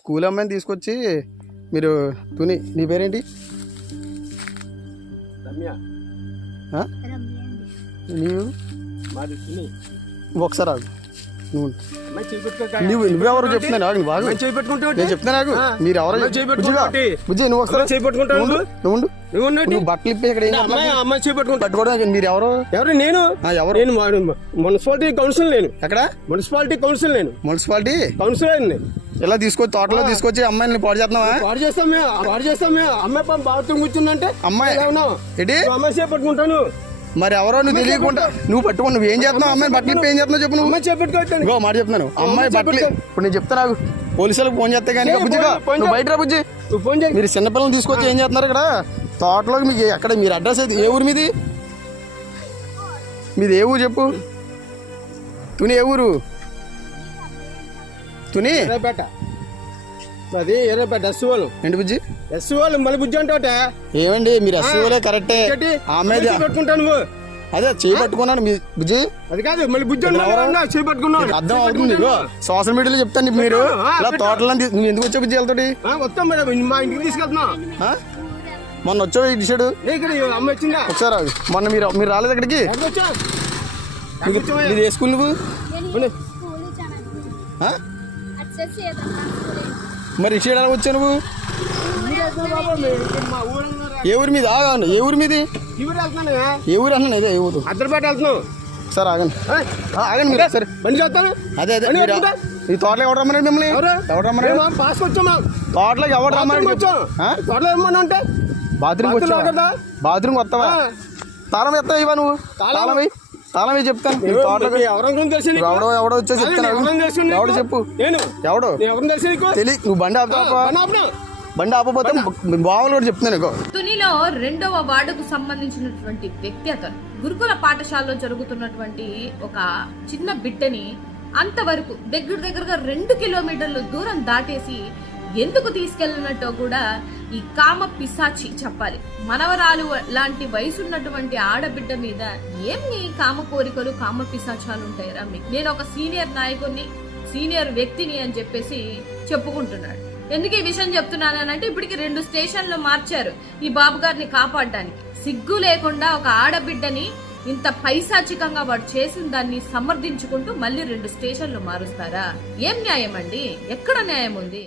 School అమ్మాయిని తీసుకొచ్చి మీరు తుని నీ పేరేంటి నీవు ఒకసారి ఆగు నువ్వెవరు చెప్తున్నాను ఆగు బాగా నేను చెప్తున్నా నాకు మీరు ఎవరో బుజ్జి నువ్వు ఒకసారి నువ్వు బట్టలు ఇప్పి ఇక్కడ పట్టుకోవడం మీరు ఎవరు నేను మున్సిపాలిటీ కౌన్సిల్ నేను ఎక్కడ మున్సిపాలిటీ కౌన్సిల్ నేను మున్సిపాలిటీ కౌన్సిలర్ ఇలా తీసుకొచ్చి తోటలో తీసుకొచ్చి అమ్మాయిని పాడు చేస్తున్నావా పాడు చేస్తాం అమ్మాయి బాత్రూమ్ కూర్చుందంటే అమ్మాయి ఏంటి అమ్మాయి చేపట్టుకుంటాను మరి ఎవరో నువ్వు తెలియకుండా నువ్వు పట్టుకో నువ్వు ఏం చేస్తున్నావు అమ్మాయి బట్టలు ఏం చేస్తున్నావు చెప్పు నువ్వు చేపట్టుకో మాట చెప్తున్నాను అమ్మాయి బట్టలు ఇప్పుడు నేను చెప్తాను పోలీసులకు ఫోన్ చేస్తే కానీ బుజ్జిగా నువ్వు బయట రా బుజ్జి మీరు చిన్నపిల్లలు తీసుకొచ్చి ఏం చేస్తున్నారు ఇక్కడ తోటలోకి మీకు ఎక్కడ మీరు అడ్రస్ అయితే ఏ ఊరు మీది ఏ ఊరు చెప్పు తుని ఏ ఊరు తుని అది ఎర్రపేట ఎస్సీఓలు ఏంటి బుజ్జి ఎస్సీఓలు మళ్ళీ బుజ్జి అంటే ఏమండి మీరు ఎస్సీఓలే కరెక్టే ఆమె పెట్టుకుంటాను నువ్వు అదే చేయి పట్టుకున్నాను మీ బుజ్జి అది కాదు మళ్ళీ బుజ్జి చేయి పట్టుకున్నాను అర్థం అవుతుంది సోషల్ మీడియాలో చెప్తాను మీరు ఇలా తోటలో నువ్వు ఎందుకు వచ్చావు బుజ్జి వెళ్తాడు వస్తాం మేడం మా ఇంటికి తీసుకెళ్తున్నా మొన్న వచ్చావు ఇచ్చాడు అమ్మ వచ్చిందా ఒకసారి మొన్న మీరు రాలేదు అక్కడికి మీరు ఏ స్కూల్ నువ్వు మరి ఇచ్చేడు ఎలా వచ్చావు నువ్వు ఏ ఊరి మీద ఏ ఊరి మీది ఏ ఊరు అన్నా ఇదే ఏ ఊరు అద్దరిపేట వెళ్తున్నావు సార్ ఆగండి ఆగండి మీరు సరే బండి చేస్తాను అదే ఈ తోటలోకి ఎవరు రమ్మన్నాడు మిమ్మల్ని ఎవరు రమ్మన్నాడు పాస్ వచ్చామా తోటలోకి ఎవరు రమ్మన్నాడు తోటలో ఏమన్నా అంటే బాత్రూమ్ వచ్చావా బాత్రూమ్ వస్తావా తాళం ఎత్తావు ఇవా నువ్వు తాళం చెప్తాను ఎవడో వచ్చేసి చెప్తాను ఎవడో చెప్పు ఎవడో తెలియ నువ్వు బండి ఆపపోతే బావలు కూడా చెప్తున్నాను తునిలో 2వ వార్డుకు సంబంధించినటువంటి వ్యక్తి అతను గురుకుల పాఠశాలలో జరుగుతున్నటువంటి ఒక చిన్న బిడ్డని అంతవరకు దగ్గరగా 2 కిలోమీటర్ల దూరం దాటేసి ఎందుకు తీసుకెళ్లినట్టో కూడా ఈ కామ పిశాచి చెప్పాలి. మనవరాలు లాంటి వయసున్నటువంటి ఆడబిడ్డ మీద ఏమి కామ కోరికలు కామ పిశాచాలు ఉంటాయరా మీకు? నేను ఒక సీనియర్ నాయకుడిని సీనియర్ వ్యక్తిని అని చెప్పేసి చెప్పుకుంటున్నాడు. ఎందుకు ఈ విషయం చెప్తున్నానంటే ఇప్పటికి 2 స్టేషన్లు మార్చారు ఈ బాబు గారిని కాపాడడానికి. సిగ్గు లేకుండా ఒక ఆడబిడ్డని ఇంత పైశాచికంగా వాడు చేసిన దాన్ని సమర్థించుకుంటూ మళ్ళీ 2 స్టేషన్లు మారుస్తారా? ఏం న్యాయం అండి? ఎక్కడ న్యాయం ఉంది?